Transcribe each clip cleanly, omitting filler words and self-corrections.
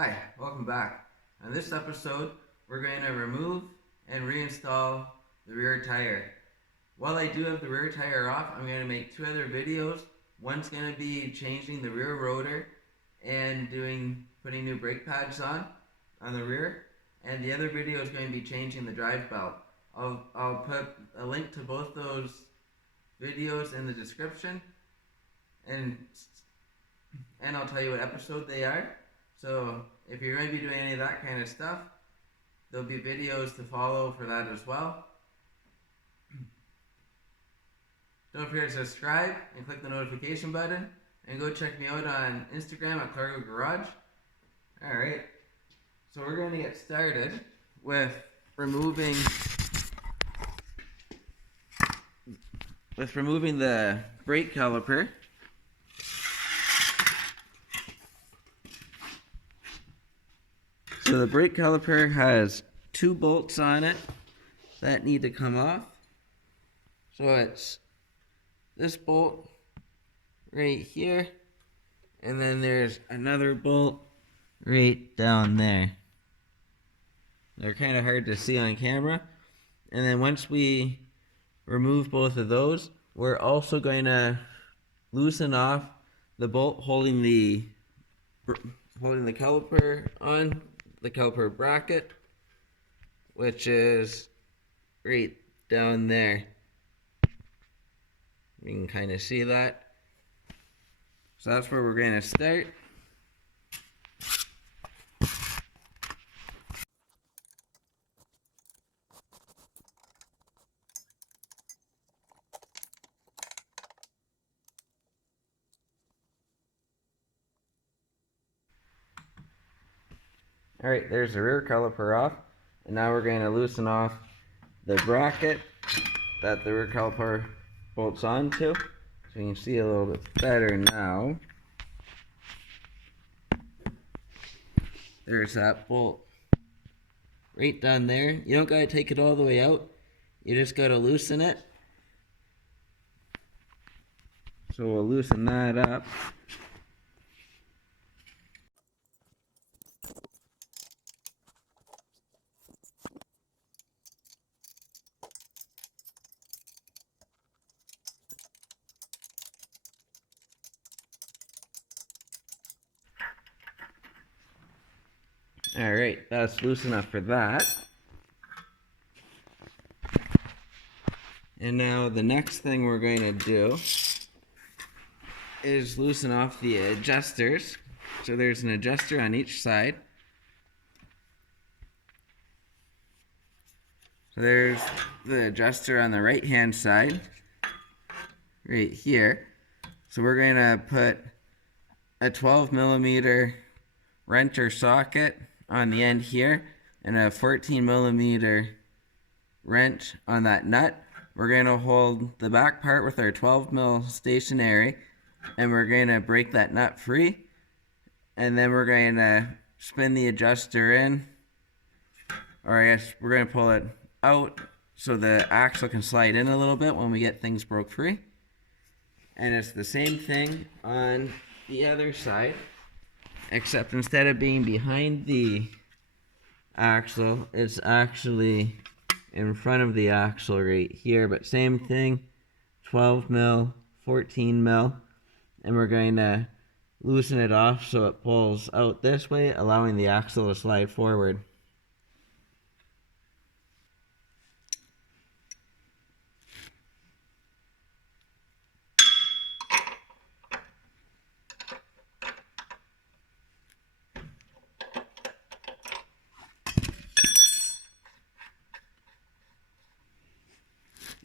Hi, welcome back. On this episode, we're going to remove and reinstall the rear tire. While I do have the rear tire off, I'm going to make two other videos. One's going to be changing the rear rotor and putting new brake pads on the rear, and the other video is going to be changing the drive belt. I'll put a link to both those videos in the description, and I'll tell you what episode they are. So if you're going to be doing any of that kind of stuff, there'll be videos to follow for that as well. Don't forget to subscribe and click the notification button, and go check me out on Instagram at Clargo Garage. Alright, so we're going to get started with removing the brake caliper. So the brake caliper has two bolts on it that need to come off. So it's this bolt right here, and then there's another bolt right down there. They're kind of hard to see on camera. And then once we remove both of those, we're also going to loosen off the bolt holding the caliper on, the caliper bracket, which is right down there. You can kind of see that. So that's where we're going to start. Alright, there's the rear caliper off, and now we're going to loosen off the bracket that the rear caliper bolts onto, so you can see a little bit better now. There's that bolt right down there. You don't got to take it all the way out, you just got to loosen it. So we'll loosen that up. Alright, that's loose enough for that. And now the next thing we're going to do is loosen off the adjusters. So there's an adjuster on each side. So there's the adjuster on the right hand side, right here. So we're going to put a 12mm wrench or socket on the end here, and a 14mm wrench on that nut. We're going to hold the back part with our 12mm stationary, and we're going to break that nut free, and then we're going to spin the adjuster in, or I guess we're going to pull it out so the axle can slide in a little bit when we get things broke free. And it's the same thing on the other side, except instead of being behind the axle, it's actually in front of the axle right here. But same thing, 12mm, 14mm, and we're going to loosen it off so it pulls out this way, allowing the axle to slide forward.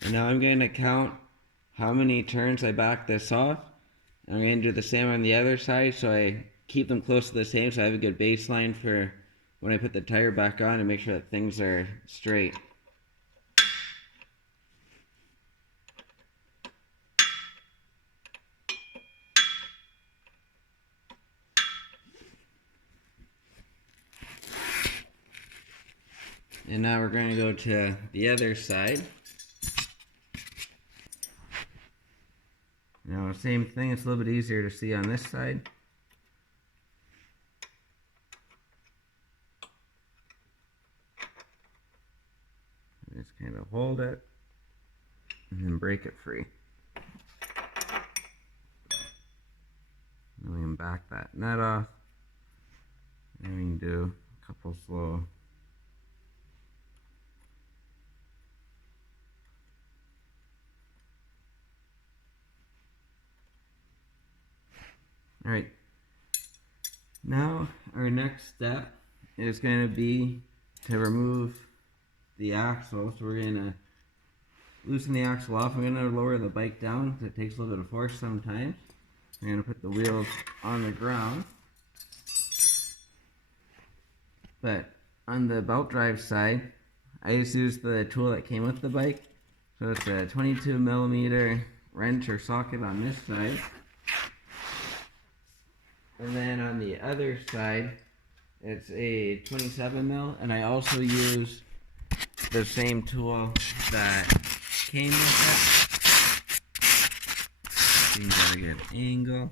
And now I'm going to count how many turns I back this off. I'm going to do the same on the other side, so I keep them close to the same, so I have a good baseline for when I put the tire back on and make sure that things are straight. And now we're going to go to the other side. Now, same thing, it's a little bit easier to see on this side. Just kind of hold it and then break it free. Then we can back that nut off. And we can do a couple slow. Alright, now our next step is going to be to remove the axle. So we're going to loosen the axle off. I'm going to lower the bike down because it takes a little bit of force sometimes. I'm going to put the wheels on the ground. But on the belt drive side, I just used the tool that came with the bike. So it's a 22 millimeter wrench or socket on this side. And then on the other side, it's a 27 mil, and I also use the same tool that came with it. So you can get a good angle.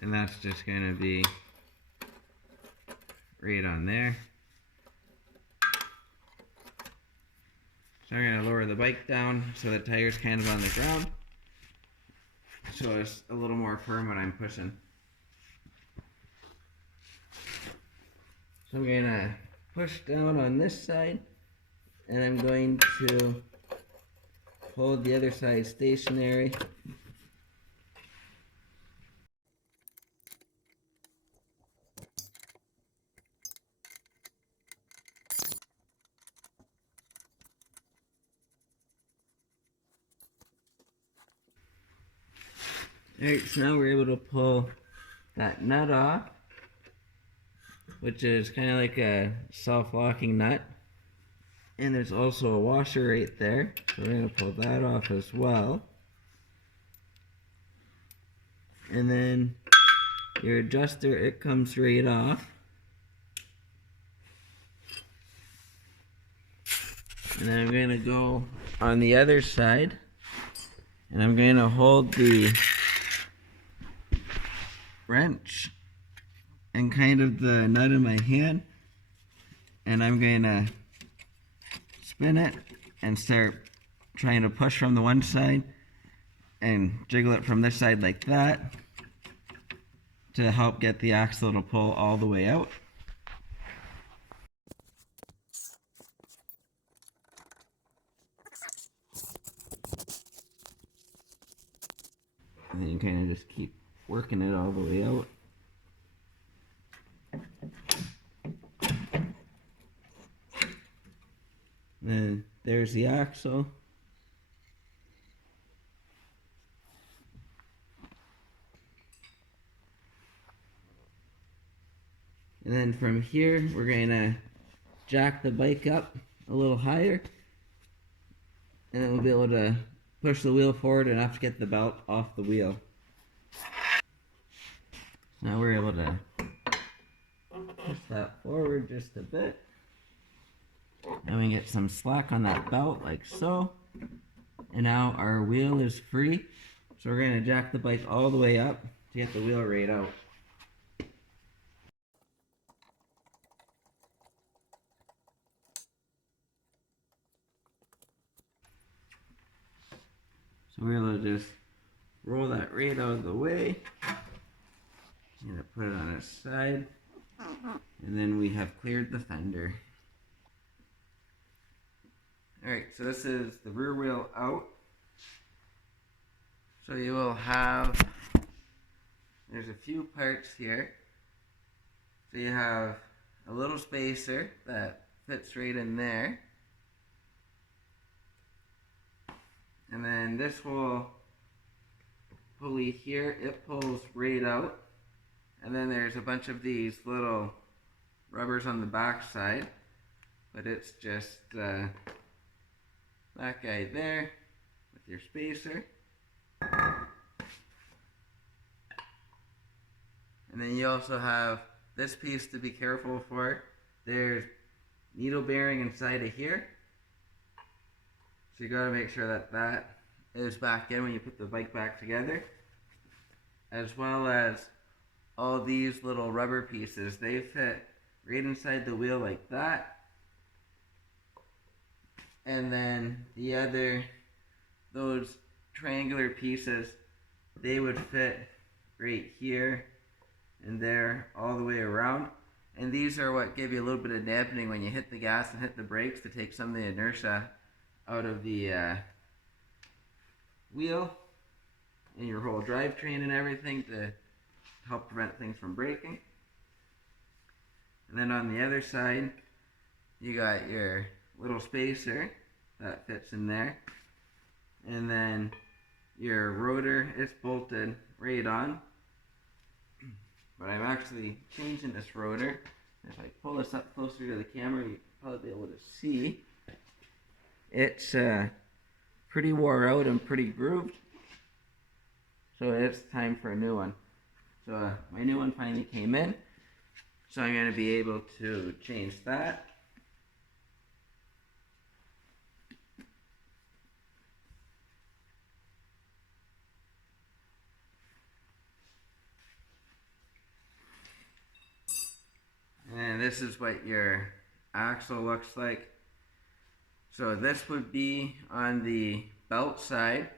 And that's just going to be right on there. So I'm going to lower the bike down so the tire's kind of on the ground, so it's a little more firm when I'm pushing. So I'm going to push down on this side, and I'm going to hold the other side stationary. Alright, so now we're able to pull that nut off, which is kind of like a self-locking nut. And there's also a washer right there, so we're going to pull that off as well. And then your adjuster, it comes right off. And then I'm going to go on the other side, and I'm going to hold the wrench and kind of the nut in my hand, and I'm going to spin it and start trying to push from the one side and jiggle it from this side like that to help get the axle to pull all the way out. And then you kind of just keep working it all the way out. Then there's the axle. And then from here, we're going to jack the bike up a little higher. And then we'll be able to push the wheel forward enough to get the belt off the wheel. Now we're able to push that forward just a bit. And we get some slack on that belt like so. And now our wheel is free. So we're going to jack the bike all the way up to get the wheel right out. So we're able to just roll that right out of the way. I'm going to put it on its side. And then we have cleared the fender. Alright, so this is the rear wheel out. So you will have, there's a few parts here. So you have a little spacer that fits right in there. And then this whole pulley here, it pulls right out. And then there's a bunch of these little rubbers on the back side. But it's just that guy there with your spacer. And then you also have this piece to be careful for. There's needle bearing inside of here. So you gotta make sure that that is back in when you put the bike back together, as well as all these little rubber pieces. They fit right inside the wheel like that, and then the other, those triangular pieces, they would fit right here and there all the way around. And these are what give you a little bit of dampening when you hit the gas and hit the brakes to take some of the inertia out of the wheel and your whole drivetrain and everything to help prevent things from breaking. And then on the other side, you got your little spacer that fits in there. And then your rotor is bolted right on. But I'm actually changing this rotor. If I pull this up closer to the camera, you'll probably be able to see. It's pretty wore out and pretty grooved. So it's time for a new one. So my new one finally came in. So I'm going to be able to change that. And this is what your axle looks like. So this would be on the belt side,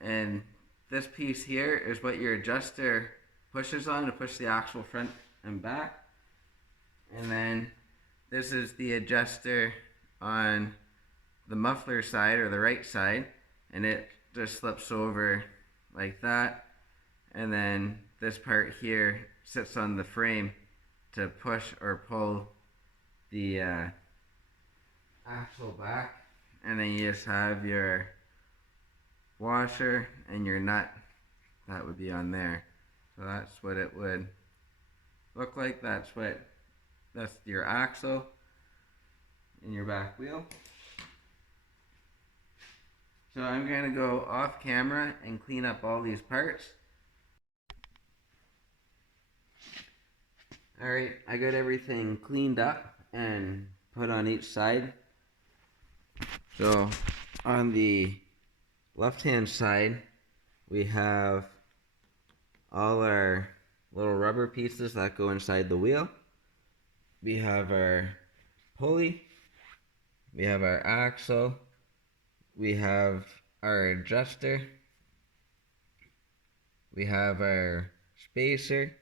and this piece here is what your adjuster pushes on to push the axle front and back. And then this is the adjuster on the muffler side, or the right side, and it just slips over like that. And then this part here sits on the frame to push or pull the axle back. And then you just have your washer and your nut that would be on there. So that's what it would look like. That's your axle in your back wheel. So I'm going to go off camera and clean up all these parts. Alright, I got everything cleaned up and put on each side. So on the left hand side, we have all our little rubber pieces that go inside the wheel. We have our pulley, we have our axle, we have our adjuster, we have our spacer,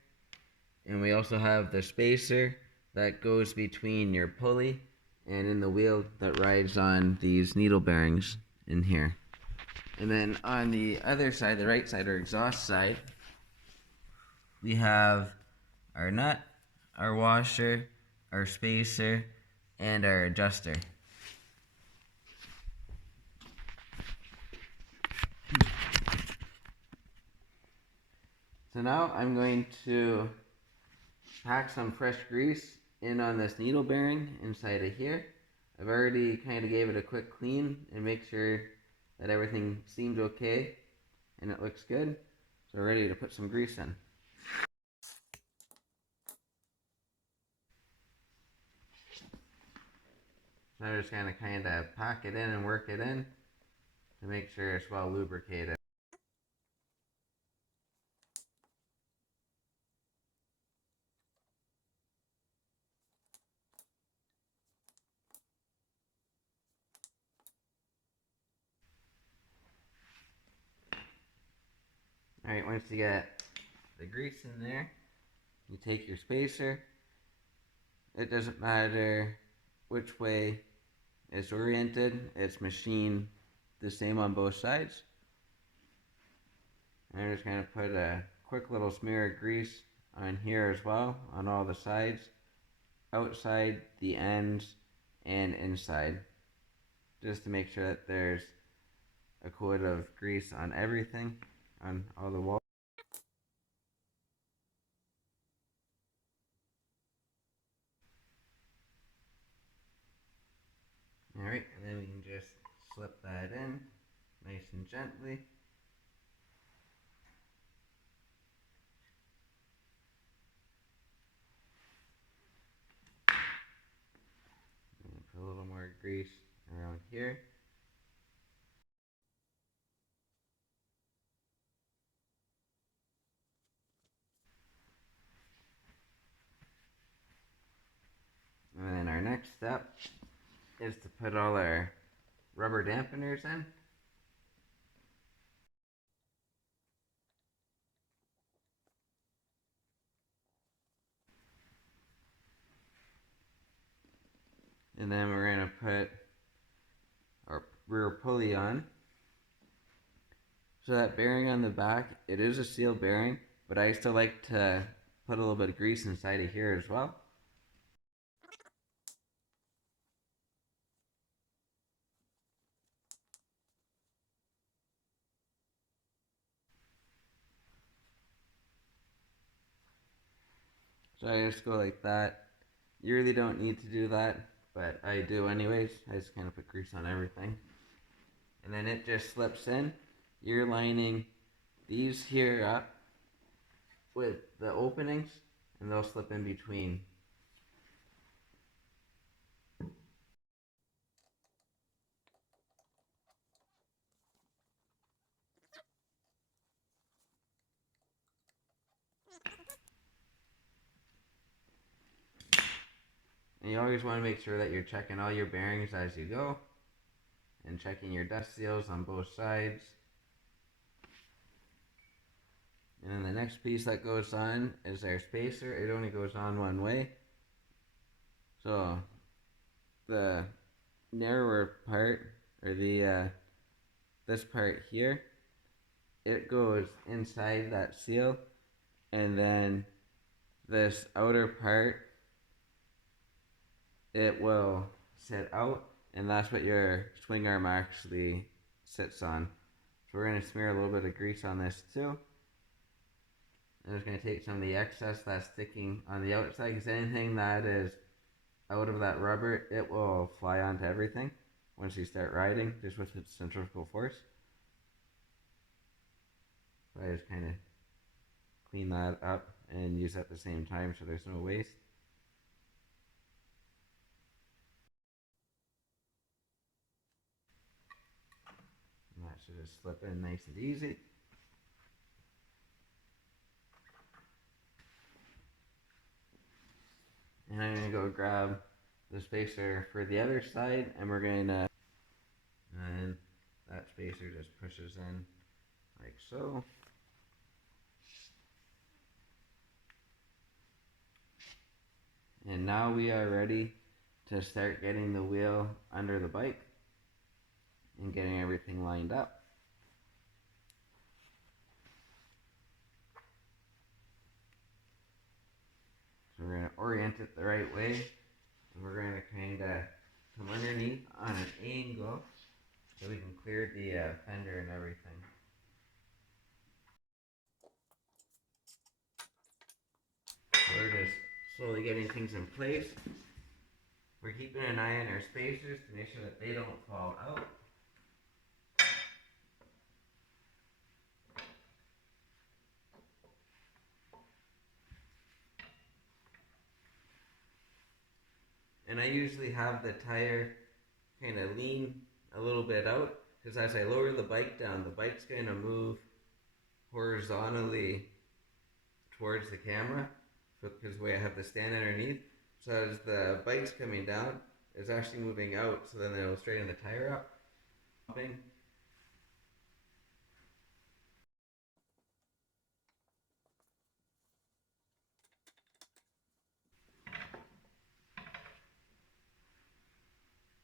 and we also have the spacer that goes between your pulley and in the wheel that rides on these needle bearings in here. And then on the other side, the right side or exhaust side, we have our nut, our washer, our spacer, and our adjuster. So now I'm going to pack some fresh grease in on this needle bearing inside of here. I've already kind of gave it a quick clean and make sure that everything seems okay and it looks good. So we're ready to put some grease in. So I'm just going to kind of pack it in and work it in to make sure it's well lubricated. Alright, once you get the grease in there, you take your spacer. It doesn't matter which way it's oriented, it's machined the same on both sides. I'm just going to put a quick little smear of grease on here as well, on all the sides, outside, the ends, and inside, just to make sure that there's a coat of grease on everything, on all the walls. Alright, and then we can just slip that in nice and gently. And put a little more grease around here. next step is to put all our rubber dampeners in. And then we're going to put our rear pulley on. So that bearing on the back, it is a steel bearing, but I still like to put a little bit of grease inside of here as well. So I just go like that. You really don't need to do that, but I do anyways. I just kind of put grease on everything. And then it just slips in. You're lining these here up with the openings, and they'll slip in between. And you always want to make sure that you're checking all your bearings as you go, and checking your dust seals on both sides. And then the next piece that goes on is our spacer. It only goes on one way. So the narrower part, or the this part here, it goes inside that seal, and then this outer part, it will sit out, and that's what your swing arm actually sits on. So we're going to smear a little bit of grease on this too. I'm just going to take some of the excess that's sticking on the outside, because anything that is out of that rubber, it will fly onto everything once you start riding, just with its centrifugal force. So I just kind of clean that up and use it at the same time so there's no waste. And that should just slip in nice and easy. And I'm going to go grab the spacer for the other side, and we're going to, and that spacer just pushes in like so. And now we are ready to start getting the wheel under the bike and getting everything lined up. So we're going to orient it the right way, and we're going to kind of come underneath on an angle so we can clear the fender and everything. So we're just slowly getting things in place. We're keeping an eye on our spacers to make sure that they don't fall out. And I usually have the tire kind of lean a little bit out, because as I lower the bike down, the bike's going to move horizontally towards the camera, because the way I have the stand underneath. So as the bike's coming down, it's actually moving out, so then it'll straighten the tire up.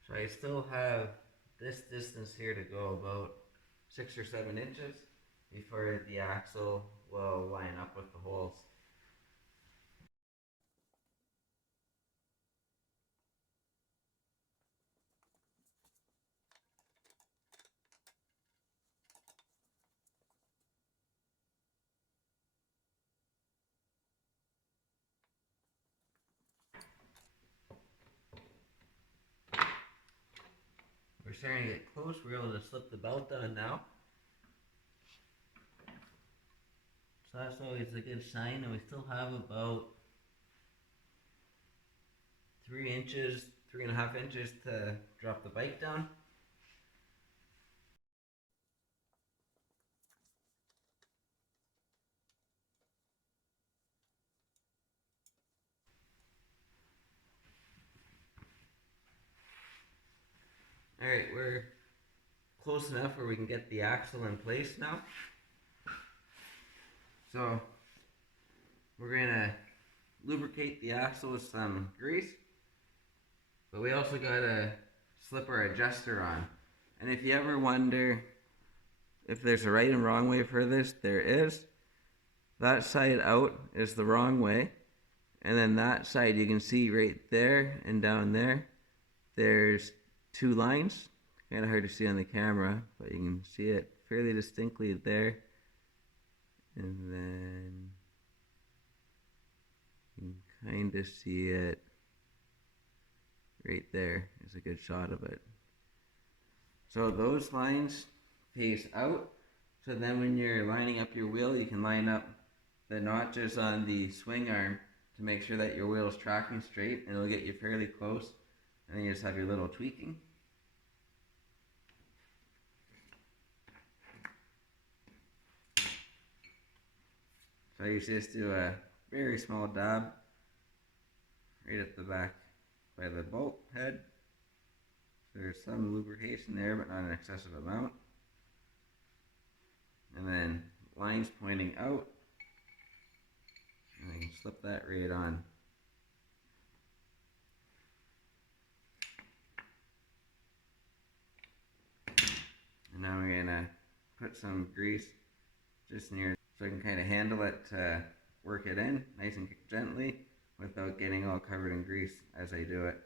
So I still have this distance here to go, about 6 or 7 inches, before the axle will line up with the holes. We're starting to get close. We're able to slip the belt on now. So that's always a good sign, and we still have about 3 inches, 3.5 inches to drop the bike down. Alright, we're close enough where we can get the axle in place now. So we're gonna lubricate the axle with some grease, but we also gotta slip our adjuster on. And if you ever wonder if there's a right and wrong way for this, there is. That side out is the wrong way, and then that side you can see right there and down there, there's two lines. Kind of hard to see on the camera, but you can see it fairly distinctly there. And then you can kind of see it right there. Is a good shot of it. So those lines face out. So then when you're lining up your wheel, you can line up the notches on the swing arm to make sure that your wheel is tracking straight, and it'll get you fairly close. And then you just have your little tweaking. So you just do a very small dab right at the back by the bolt head. There's some lubrication there, but not an excessive amount. And then lines pointing out. And I can slip that right on. And now we're gonna put some grease just near so I can kind of handle it to work it in nice and gently without getting all covered in grease as I do it.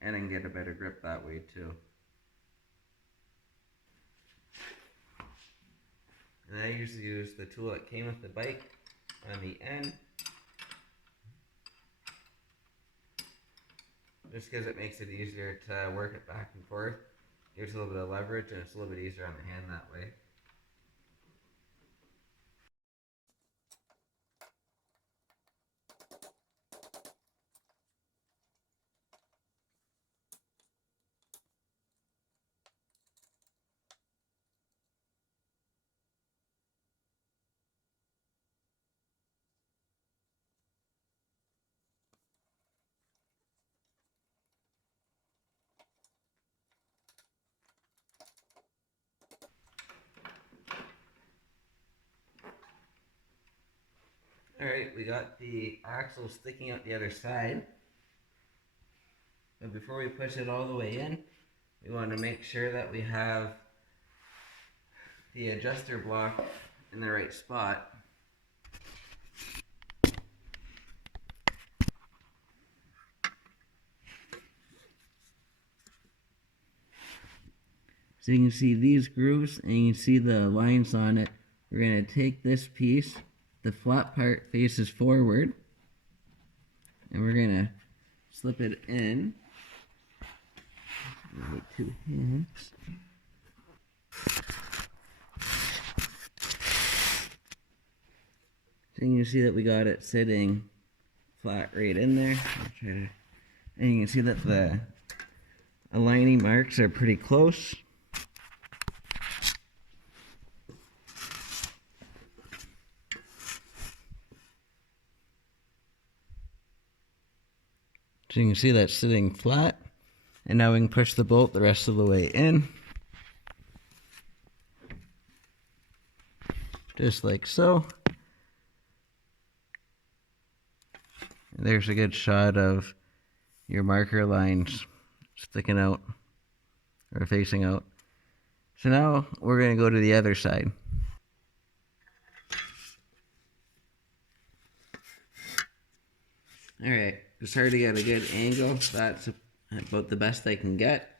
And I can get a better grip that way too. And I usually use the tool that came with the bike on the end, just because it makes it easier to work it back and forth. Gives a little bit of leverage, and it's a little bit easier on the hand that way. Alright, we got the axle sticking out the other side. But before we push it all the way in, we want to make sure that we have the adjuster block in the right spot. So you can see these grooves and you can see the lines on it. We're going to take this piece, the flat part faces forward, and we're going to slip it in with 2 hands. So you can see that we got it sitting flat right in there. And you can see that the aligning marks are pretty close. So you can see that's sitting flat. And now we can push the bolt the rest of the way in. Just like so. And there's a good shot of your marker lines sticking out or facing out. So now we're going to go to the other side. Alright, it's hard to get a good angle. That's about the best I can get.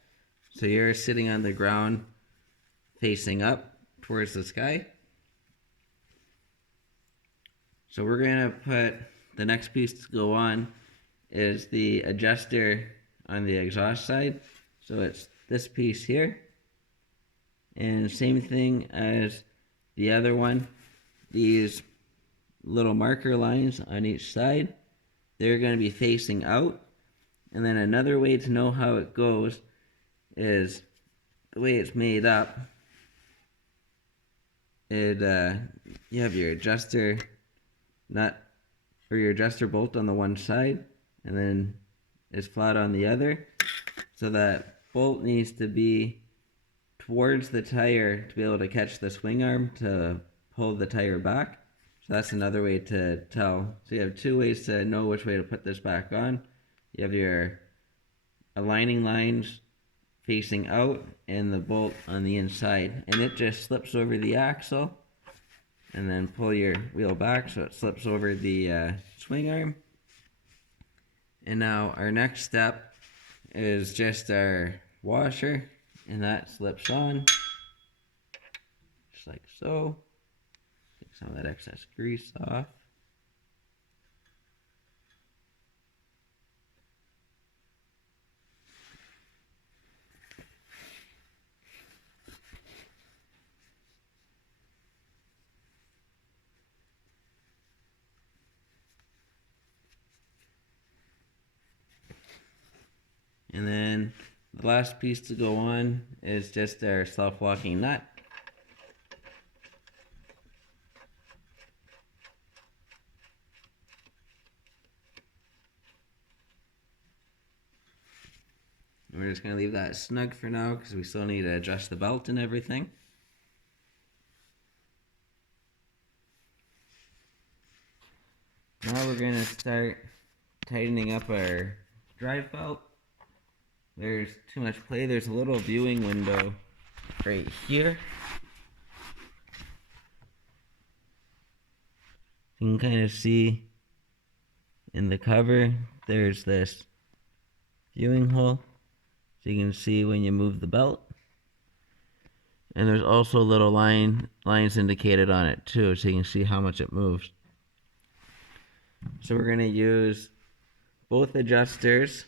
So you're sitting on the ground facing up towards the sky. So we're going to put the next piece to go on is the adjuster on the exhaust side. So it's this piece here. And same thing as the other one. These little marker lines on each side, they're going to be facing out. And then another way to know how it goes is the way it's made up. You have your adjuster nut or your adjuster bolt on the one side, and then it's flat on the other, so that bolt needs to be towards the tire to be able to catch the swing arm to pull the tire back. So that's another way to tell. So you have two ways to know which way to put this back on. You have your aligning lines facing out and the bolt on the inside, and it just slips over the axle, and then pull your wheel back so it slips over the swing arm. And now our next step is just our washer, and that slips on just like so. Take some of that excess grease off. And then the last piece to go on is just our self-locking nut. And we're just going to leave that snug for now because we still need to adjust the belt and everything. Now we're going to start tightening up our drive belt. There's too much play. There's a little viewing window right here. You can kind of see in the cover there's this viewing hole, so you can see when you move the belt. And there's also little lines indicated on it too, so you can see how much it moves. So we're going to use both adjusters,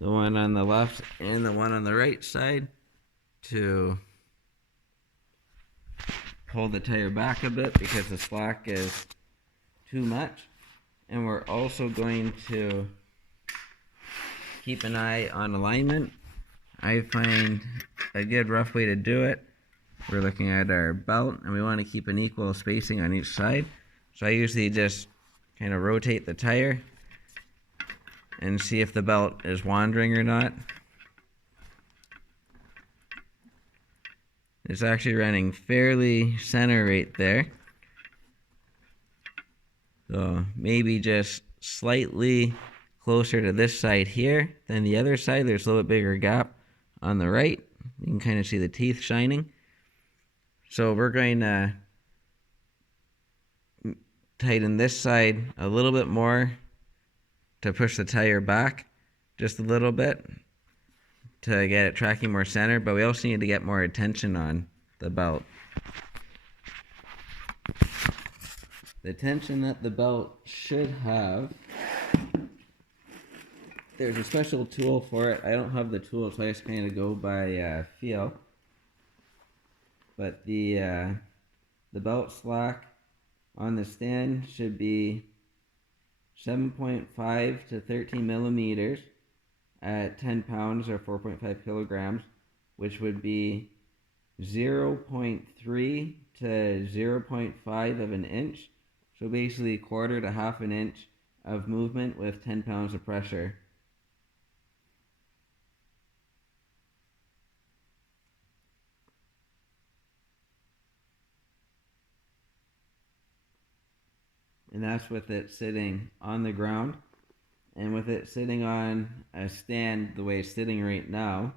the one on the left and the one on the right side, to pull the tire back a bit because the slack is too much. And we're also going to keep an eye on alignment. I find a good rough way to do it, we're looking at our belt and we want to keep an equal spacing on each side. So I usually just kind of rotate the tire and see if the belt is wandering or not. It's actually running fairly center right there. So maybe just slightly closer to this side here than the other side. There's a little bit bigger gap on the right. You can kind of see the teeth shining. So we're going to tighten this side a little bit more to push the tire back just a little bit to get it tracking more center, but we also need to get more attention on the belt. The tension that the belt should have, there's a special tool for it. I don't have the tool, so I just kind of go by feel. But the belt slack on the stand should be 7.5 to 13 millimeters at 10 pounds or 4.5 kilograms, which would be 0.3 to 0.5 of an inch. So basically quarter to half an inch of movement with 10 pounds of pressure. And that's with it sitting on the ground. And with it sitting on a stand the way it's sitting right now,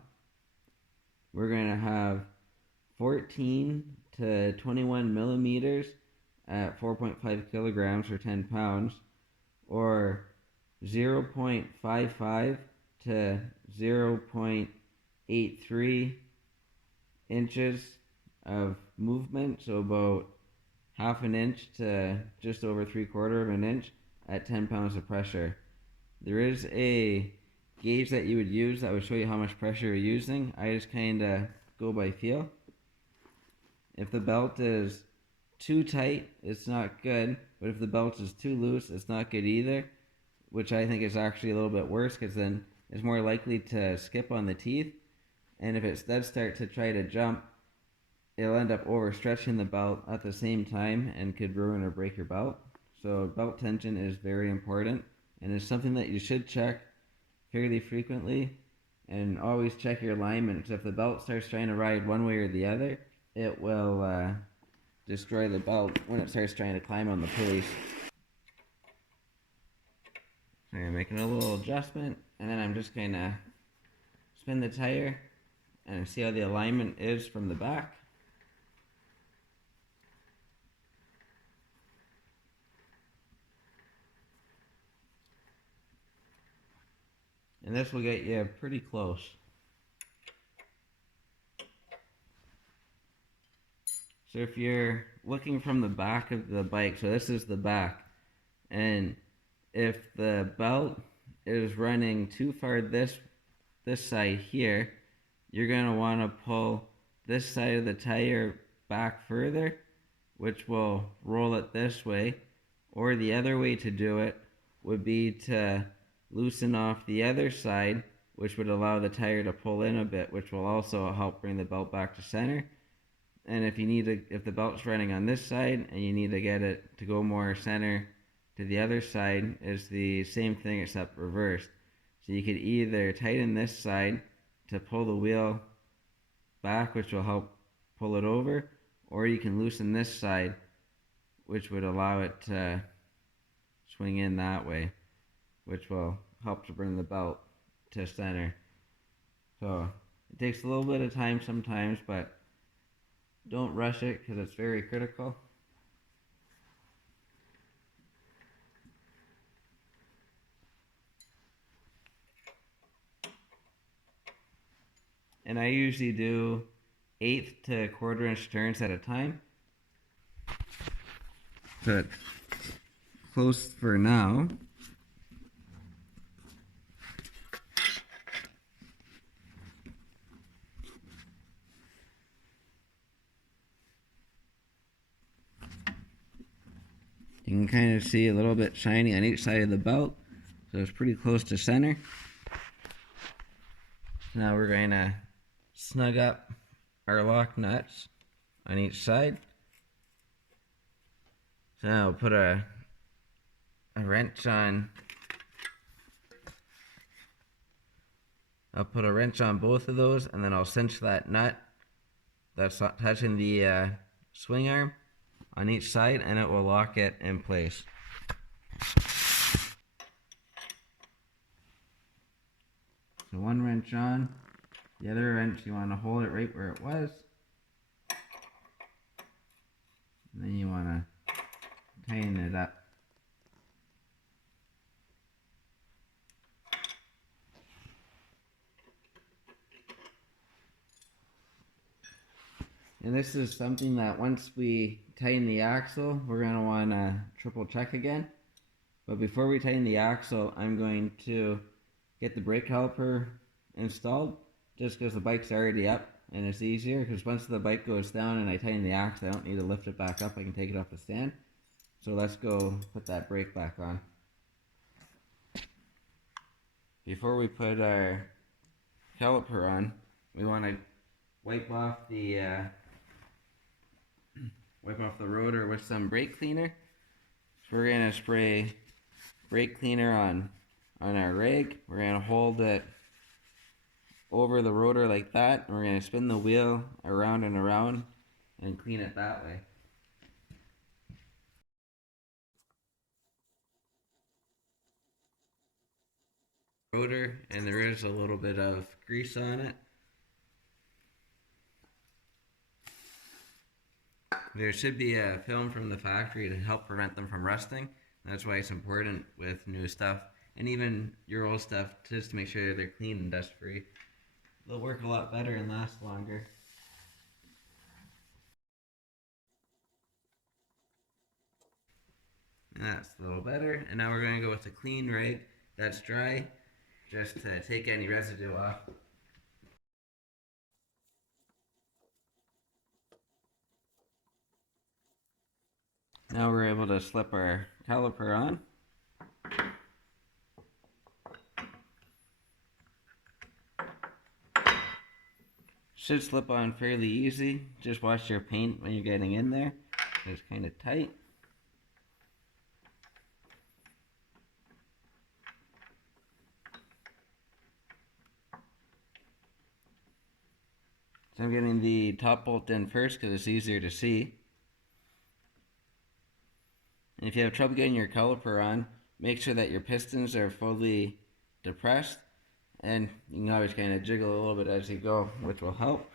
we're going to have 14 to 21 millimeters at 4.5 kilograms or 10 pounds, or 0.55 to 0.83 inches of movement, so about half an inch to just over 3/4 of an inch at 10 pounds of pressure. There is a gauge that you would use that would show you how much pressure you're using. I just kind of go by feel. If the belt is too tight, it's not good, but if the belt is too loose, it's not good either, which I think is actually a little bit worse because then it's more likely to skip on the teeth, and if it does start to try to jump, it'll end up overstretching the belt at the same time and could ruin or break your belt. So belt tension is very important and is something that you should check fairly frequently And always check your alignment. If the belt starts trying to ride one way or the other, it will destroy the belt when it starts trying to climb on the pulleys. So I'm making a little adjustment, and then I'm just going to spin the tire and see how the alignment is from the back. And this will get you pretty close. So if you're looking from the back of the bike, so this is the back, and if the belt is running too far this side here, you're going to want to pull this side of the tire back further, which will roll it this way. Or the other way to do it would be to loosen off the other side, which would allow the tire to pull in a bit, which will also help bring the belt back to center. And if the belt's running on this side and you need to get it to go more center to the other side, is the same thing except reversed. So you could either tighten this side to pull the wheel back, which will help pull it over, or you can loosen this side, which would allow it to swing in that way, which will help to bring the belt to center. So it takes a little bit of time sometimes, but don't rush it because it's very critical. And I usually do 1/8 to 1/4 inch turns at a time. So it's close for now. You can kind of see a little bit shiny on each side of the belt, so it's pretty close to center. Now we're going to snug up our lock nuts on each side. So now I'll put a wrench on. I'll put a wrench on both of those, and then I'll cinch that nut that's touching the swing arm on each side, and it will lock it in place. So one wrench on, the other wrench you want to hold it right where it was, and then you want to tighten it up. And this is something that once we tighten the axle, we're going to want to triple check again. But before we tighten the axle, I'm going to get the brake caliper installed, just because the bike's already up and it's easier, because once the bike goes down and I tighten the axle, I don't need to lift it back up, I can take it off the stand. So let's go put that brake back on. Before we put our caliper on, we want to wipe off the rotor with some brake cleaner. So we're going to spray brake cleaner on our rag. We're going to hold it over the rotor like that, and we're going to spin the wheel around and around and clean it that way. Rotor, and there is a little bit of grease on it. There should be a film from the factory to help prevent them from rusting. That's why it's important with new stuff, and even your old stuff, just to make sure they're clean and dust free. They'll work a lot better and last longer. That's a little better. And now we're going to go with a clean rag that's dry, just to take any residue off. Now we're able to slip our caliper on. Should slip on fairly easy. Just watch your paint when you're getting in there. It's kind of tight. So I'm getting the top bolt in first because it's easier to see. And if you have trouble getting your caliper on, make sure that your pistons are fully depressed. And you can always kind of jiggle a little bit as you go, which will help.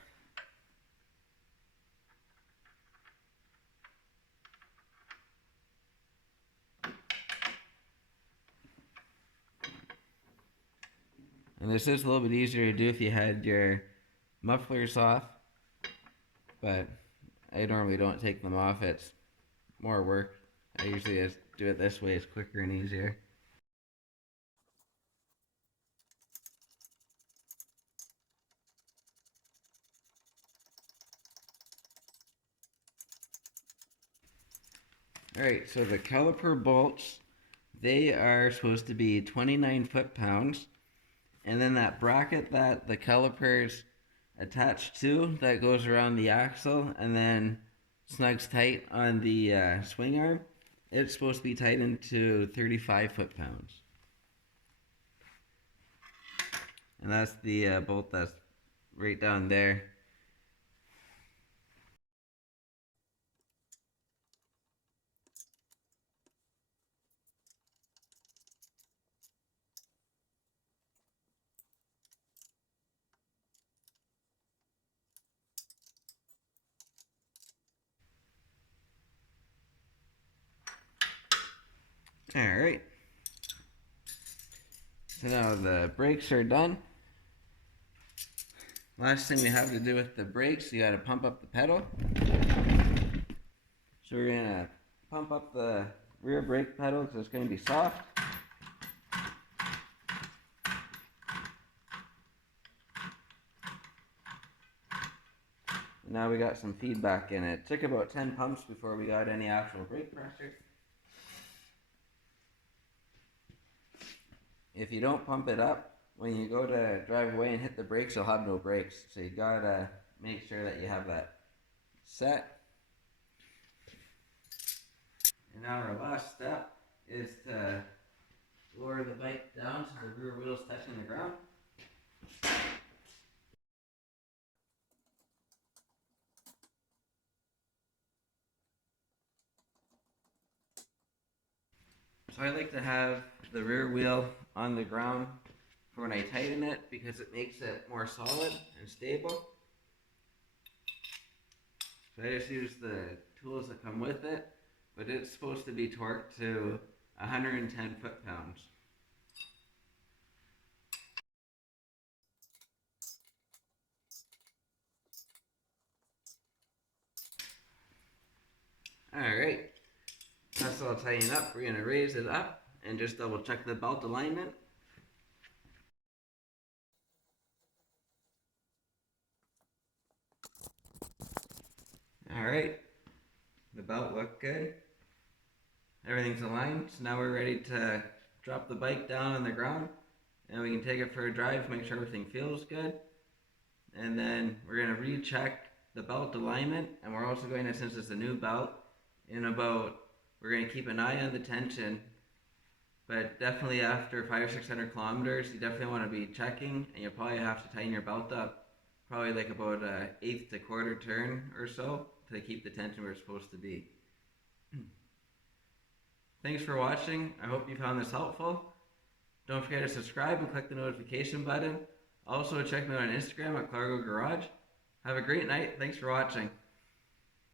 And this is a little bit easier to do if you had your mufflers off, but I normally don't take them off. It's more work. I usually just do it this way. It's quicker and easier. Alright, so the caliper bolts, they are supposed to be 29 foot-pounds. And then that bracket that the caliper's attached to, that goes around the axle and then snugs tight on the swing arm, it's supposed to be tightened to 35 foot-pounds. And that's the bolt that's right down there. Alright. So now the brakes are done. Last thing we have to do with the brakes, you gotta pump up the pedal. So we're gonna pump up the rear brake pedal because it's gonna be soft. Now we got some feedback in it. It took about 10 pumps before we got any actual brake pressure. If you don't pump it up, when you go to drive away and hit the brakes, you'll have no brakes. So you gotta make sure that you have that set. And now our last step is to lower the bike down so the rear wheel's touching the ground. So I like to have the rear wheel on the ground for when I tighten it because it makes it more solid and stable. So I just use the tools that come with it, but it's supposed to be torqued to 110 foot-pounds. Alright, that's all tightened up. We're going to raise it up and just double check the belt alignment. Alright, the belt looked good. Everything's aligned, so now we're ready to drop the bike down on the ground and we can take it for a drive, make sure everything feels good. And then we're going to recheck the belt alignment, and we're also going to, since it's a new belt, we're going to keep an eye on the tension, but definitely after 500 or 600 kilometers, you definitely want to be checking, and you'll probably have to tighten your belt up, probably like about an eighth to quarter turn or so, to keep the tension where it's supposed to be. Thanks for watching. I hope you found this helpful. Don't forget to subscribe and click the notification button. Also check me out on Instagram at Clargo Garage. Have a great night. Thanks for watching.